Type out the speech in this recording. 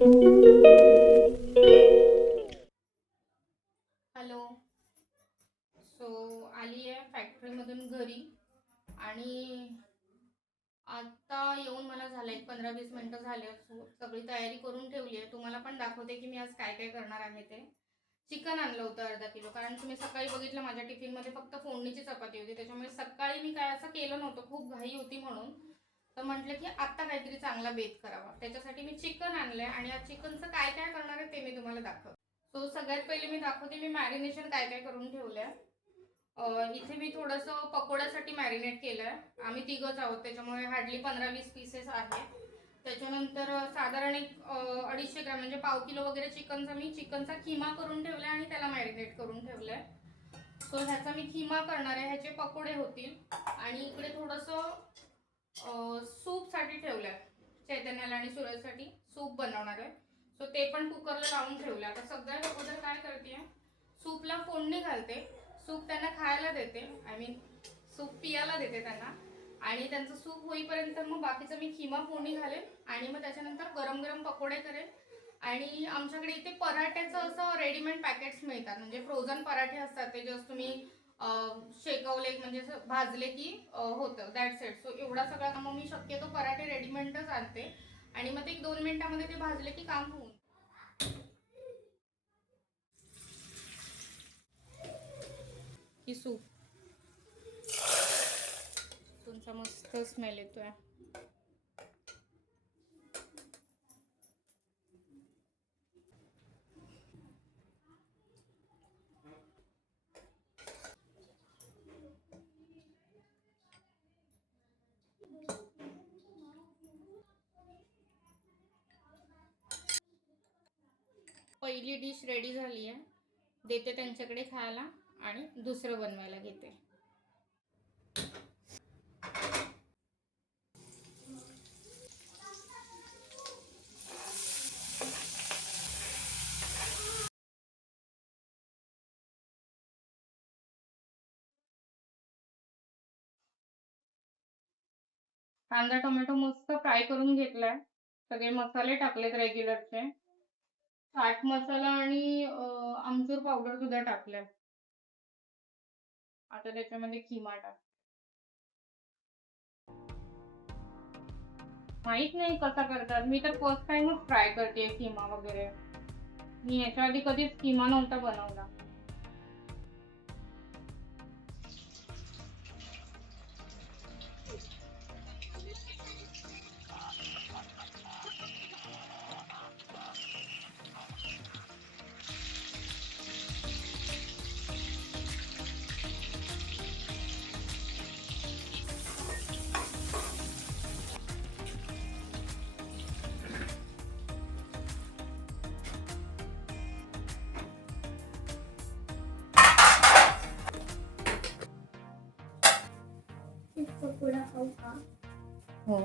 Hello. So आली आहे फॅक्टरीमधून घरी आणि आता येऊन मला झालं एक 15-20 मिनटं झाले. सो सगळी तयारी करून ठेवली आहे. तुम्हाला पण दाखवते की मी आज काय काय करणार आहे ते. चिकन आणलं होतं अर्धा किलो, कारण तुम्ही सकाळी बघितलं माझ्या टिफिनमध्ये फक्त फोडणीची चपाती होती. त्याच्यामुळे सकाळी मी काय असं केलं नव्हतं, खूप घाई होती म्हणून. तर म्हटलं की आत्ता काहीतरी चांगला बेत करावा. त्याच्यासाठी मी चिकन आणलं आहे आणि या चिकनचं काय काय करणार आहे ते मी तुम्हाला दाखवते. सो सगळ्यात पहिले मी दाखवते मी मॅरिनेशन काय काय करून ठेवलं आहे. इथे मी थोडंसं पकोड्यासाठी मॅरिनेट केलं आहे. आम्ही तिघंच आहोत, त्याच्यामुळे हार्डली 15-20 पीसेस आहेत. त्याच्यानंतर साधारण एक 250 ग्रॅम म्हणजे पाव किलो वगैरे चिकनचा खिमा करून ठेवला आहे आणि त्याला मॅरिनेट करून ठेवलं आहे. सो ह्याचा मी खिमा करणार आहे, ह्याचे पकोडे होतील. आणि इकडे थोडंसं सूपसाठी ठेवलं आहे, चैतन्याला आणि सूरजसाठी सूप बनवणार आहे. सो ते पण कुकरला लावून ठेवलं. आता सगळ्यात अगोदर काय करते, सूपला फोडणी घालते. सूप त्यांना खायला देते, आय मीन सूप पियाला देते त्यांना. आणि त्यांचं सूप होईपर्यंत मग बाकीचं मी खिमा फोडणी घालेन आणि मग त्याच्यानंतर गरम गरम पकोडे करेन. आणि आमच्याकडे इथे पराठ्याचं असं रेडीमेड पॅकेट्स मिळतात, म्हणजे फ्रोझन पराठे असतात. ते जस्ट तुम्ही शेकवले म्हणजे भाजले की होतं, दॅट्स इट. सो एवढा सगळा मग मी शक्यतो पराठे रेडीमेडच आणते आणि मग ते 1-2 मिनिटामध्ये ते भाजले की काम होऊन. की सूप तुमचा मस्त स्मेल येतोय. पहिली डिश रेडी झाली आहे, देते त्यांच्याकडे खायला आणि दुसरं बनवायला घेते. कांदा टोमॅटो मस्त फ्राय करून घेतलाय. सगळे मसाले टाकलेत रेग्युलरचे. चाट मसाला आणि आमचूर पावडर सुद्धा टाकलाय. आता त्याच्यामध्ये खिमा टाक. माहित नाही कसा करतात, मी तर फर्स्ट टाइमच ट्राय करते खिमा वगैरे. मी याच्या आधी कधीच खिमा नव्हता बनवला. पकोडा खाऊ का? हो.